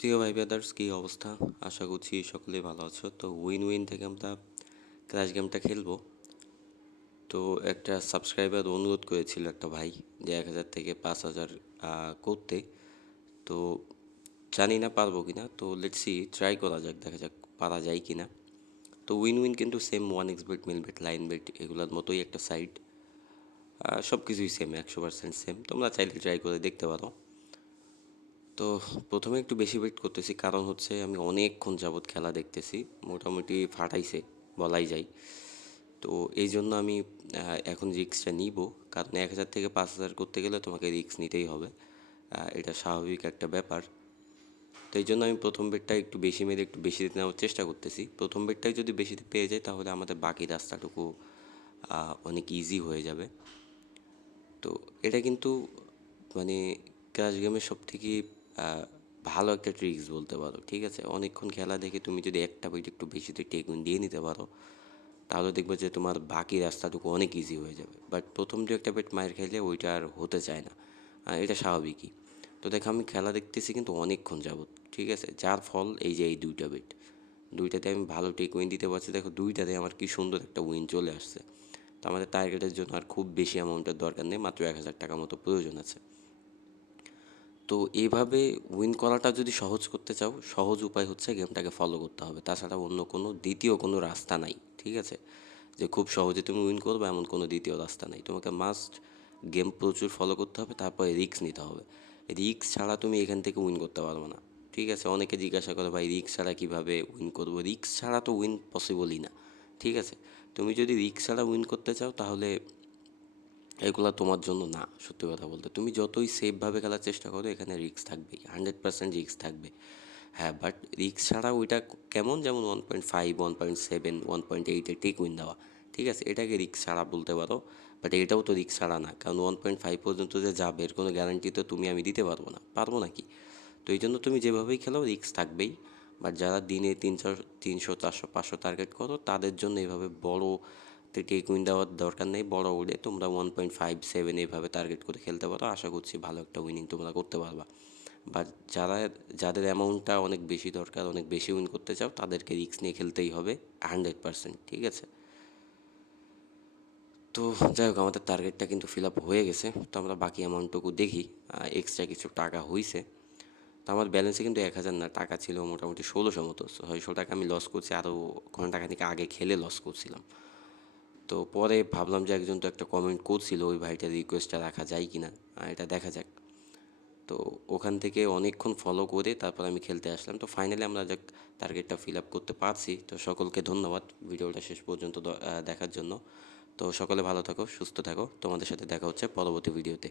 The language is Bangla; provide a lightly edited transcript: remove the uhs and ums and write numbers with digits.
প্রিয় ভাই ব্রাদার্স, কী অবস্থা? আশা করছি সকলেই ভালো আছো। তো উইন উইন থেকে আমরা ক্র্যাশ গেমটা খেলবো। তো একটা সাবস্ক্রাইবার অনুরোধ করেছিল একটা ভাই যে 1,000 থেকে 5,000 করতে। তো জানি না পারবো কি না, তো লেটস সি, ট্রাই করা যাক, দেখা যাক পারা যায় কি না। তো উইন উইন কিন্তু সেম 1xBet, মিলবেট, লাইনবেট এগুলোর মতোই একটা সাইট। সব কিছুই সেম, 100% সেম। তোমরা চাইলে ট্রাই করে দেখতে পারো। তো প্রথমে একটু বেশি ওয়েট করতেছি, কারণ হচ্ছে আমি অনেকক্ষণ যাবৎ খেলা দেখতেছি, মোটামুটি ফাটাইছে বলাই যায়। তো এই জন্য আমি এখন রিস্কটা নিব, কারণ 1,000 থেকে 5,000 করতে গেলে তোমাকে রিস্ক নিতেই হবে। এটা স্বাভাবিক একটা ব্যাপার। তো এই জন্য আমি প্রথম বেডটা একটু বেশি মেরে একটু বেশি দিতে নেওয়ার চেষ্টা করতেছি। প্রথম বেডটাই যদি বেশিতে পেয়ে যাই তাহলে আমাদের বাকি রাস্তাটুকু অনেক ইজি হয়ে যাবে। তো এটা কিন্তু মানে ক্র্যাশ গেমের সব থেকে ভালো একটা ট্রিক্স বলতে পারো, ঠিক আছে? অনেকক্ষণ খেলা দেখে তুমি যদি একটা বইট একটু বেশিতে টেকউইন দিয়ে নিতে পারো, তাহলে দেখবে যে তোমার বাকি রাস্তাটুকু অনেক ইজি হয়ে যাবে। বাট প্রথম দু একটা বেট মায়ের খাইলে ওইটা আর হতে চায় না। এটা স্বাভাবিকই। তো দেখো, আমি খেলা দেখতেছি কিন্তু অনেকক্ষণ যাবত, ঠিক আছে? যার ফল এই যে এই দুইটা বেট, দুইটাতে আমি ভালো টেক উইন দিতে পারছি। দেখো, দুইটাতে আমার কি সুন্দর একটা উইন চলে আসছে। তো আমাদের টার্গেটের জন্য আর খুব বেশি অ্যামাউন্টের দরকার নেই, মাত্র 1,000 টাকা মতো প্রয়োজন আছে। তো এইভাবে উইন করাটা যদি সহজ করতে চাও, সহজ উপায় হচ্ছে গেমটাকে ফলো করতে হবে। তাছাড়া অন্য কোনো দ্বিতীয় কোনো রাস্তা নাই, ঠিক আছে? যে খুব সহজে তুমি উইন করবে এমন কোনো দ্বিতীয় রাস্তা নাই। তোমাকে মাস্ট গেম প্রচুর ফলো করতে হবে, তারপরে রিস্ক নিতে হবে। রিস্ক ছাড়া তুমি এখান থেকে উইন করতে পারবে না, ঠিক আছে? অনেকে জিজ্ঞাসা করে, ভাই রিস্ক ছাড়া কীভাবে উইন করবো? রিস্ক ছাড়া তো উইন পসিবলই না, ঠিক আছে? তুমি যদি রিস্ক ছাড়া উইন করতে চাও তাহলে এগুলা তোমার জন্য না। সত্যি কথা বলতে, তুমি যতই সেফভাবে খেলার চেষ্টা করো, এখানে রিস্ক থাকবেই, 100% রিস্ক থাকবে। হ্যাঁ, বাট রিস্ক ছাড়া ওইটা কেমন, যেমন 1.5, 1.7, 1.8-এ টেক উইন দেওয়া, ঠিক আছে? এটাকে রিস্ক ছাড়া বলতে পারো। বাট এটাও তো রিস্ক ছাড়া না, কারণ 1.5 পর্যন্ত যে যাবে এর কোনো গ্যারান্টি তো তুমি আমি দিতে পারবো না, পারবো নাকি? তো এই জন্য তুমি যেভাবেই খেলো রিস্ক থাকবেই। বাট যারা দিনে 300, 400, 500 টার্গেট করো, তাদের জন্য এভাবে বড় টেক উইন দেওয়ার দরকার নেই। বড় উড়ে তোমরা 1.57 এইভাবে টার্গেট করে খেলতে পারো, আশা করছি ভালো একটা উইনিং তোমরা করতে পারবা। বাট যাদের অ্যামাউন্টটা অনেক বেশি দরকার, অনেক বেশি উইন করতে চাও, তাদেরকে রিস্ক নিয়ে খেলতেই হবে 100%, ঠিক আছে? তো যাই হোক, আমাদের টার্গেটটা কিন্তু ফিল আপ হয়ে গেছে। তো আমরা বাকি অ্যামাউন্টটুকু দেখি। এক্সট্রা কিছু টাকা হয়েছে। তো আমার ব্যালেন্সে কিন্তু 1,000 না, টাকা ছিল মোটামুটি 1,600 মতো। 600 টাকা আমি লস করছি, আরও ঘন্টাখানিক আগে খেলে লস করছিলাম। তো পরে ভাবলাম যে একজন তো একটা কমেন্ট করছিল, ওই ভাইটার রিকোয়েস্টটা রাখা যায় কি না, এটা দেখা যাক। তো ওখান থেকে অনেকক্ষণ ফলো করে তারপর আমি খেলতে আসলাম। তো ফাইনালি আমরা যাক টার্গেটটা ফিল আপ করতে পারছি। তো সকলকে ধন্যবাদ ভিডিওটা শেষ পর্যন্ত দেখার জন্য। তো সকলে ভালো থাকো, সুস্থ থাকো। তোমাদের সাথে দেখা হচ্ছে পরবর্তী ভিডিওতে।